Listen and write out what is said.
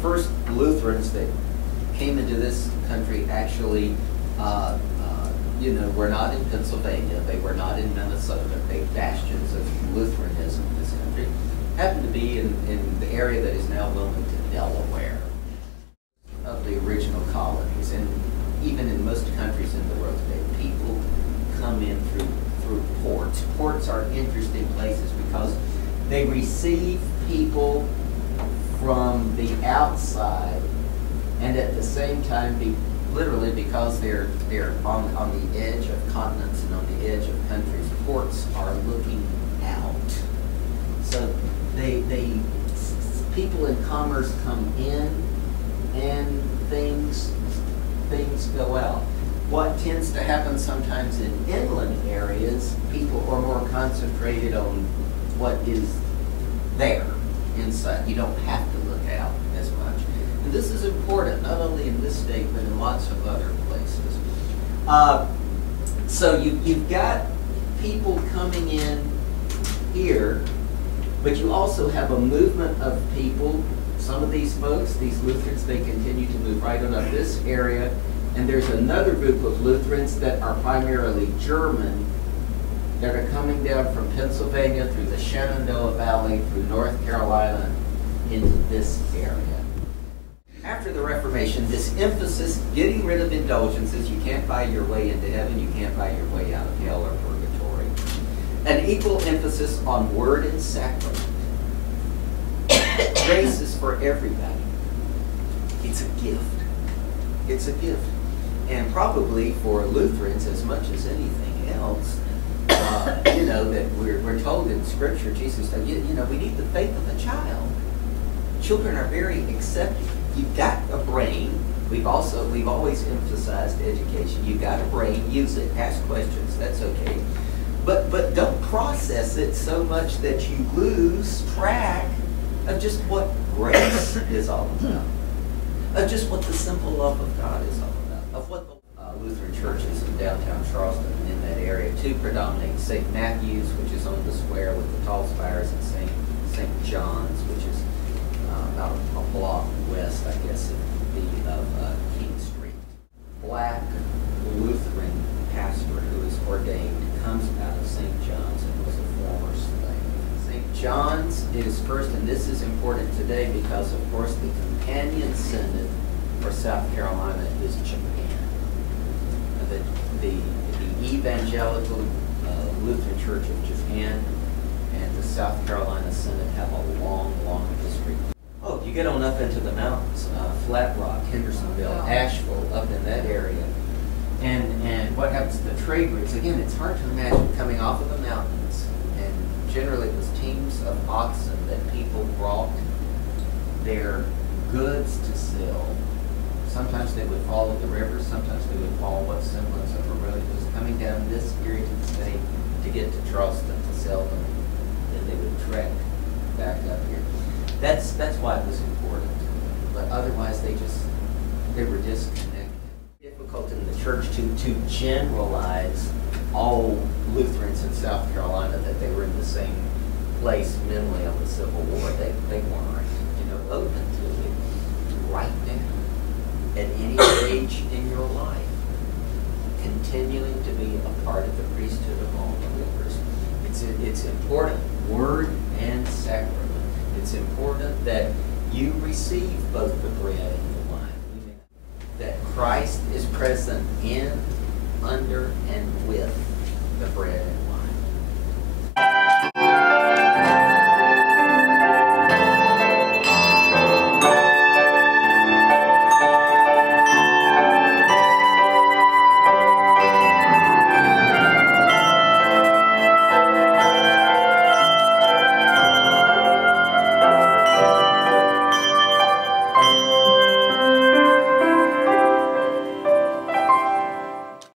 first Lutherans that came into this country actually, were not in Pennsylvania. They were not in Minnesota. Big bastions of Lutheranism in this country happened to be in the area that is now Wilmington, Delaware, of the original colonies. And even in most countries in the world today, people come in through ports. Ports are interesting places because they receive people from the outside, and at the same time, literally because they're on the edge of continents and on the edge of countries, ports are looking out. So people in commerce come in, and things go out. What tends to happen sometimes in inland areas, people are more concentrated on what is there inside. You don't have to look out as much. And this is important, not only in this state, but in lots of other places. So you've got people coming in here, but you also have a movement of people. Some of these folks, these Lutherans, they continue to move right on up this area. And there's another group of Lutherans that are primarily German that are coming down from Pennsylvania through the Shenandoah Valley, through North Carolina, into this area. After the Reformation, this emphasis, getting rid of indulgences, you can't buy your way into heaven, you can't buy your way out of hell or purgatory. An equal emphasis on word and sacrament. Grace is for everybody. It's a gift. It's a gift. And probably for Lutherans, as much as anything else, that we're told in Scripture, Jesus said, we need the faith of a child. Children are very accepting. You've got a brain. We've always emphasized education. You've got a brain. Use it. Ask questions. That's okay. But don't process it so much that you lose track of just what grace is all about. Of just what the simple love of God is all about. Of what the Lutheran churches in downtown Charleston and in that area, two predominate: St. Matthew's, which is on the square with the tall spires, and St. John's, which is about a block west, I guess, of King Street. Black Lutheran pastor who is ordained comes out of St. John's and was a former slave. St. John's is first, and this is important today because, of course, the companion synod for South Carolina is Japan. The Evangelical Lutheran Church of Japan and the South Carolina Synod have a long, long history. Oh, you get on up into the mountains, Flat Rock, Hendersonville, Asheville, up in that area. And what happens to the trade routes? Again, it's hard to imagine coming off of the mountains, and generally it was teams of oxen that people brought their goods to sell. Sometimes they would follow the river, sometimes they would follow what semblance of a road was coming down this area to the state to get to Charleston to sell them. Then they would trek back up here. That's why it was important. But otherwise they were disconnected. Difficult in the church to generalize all Lutherans in South Carolina that they were in the same place mentally on the Civil War. They weren't, open to it right now. At any stage in your life, continuing to be a part of the priesthood of all believers. It's important, word and sacrament. It's important that you receive both the bread and the wine. That Christ is present in, under, and with the bread and wine.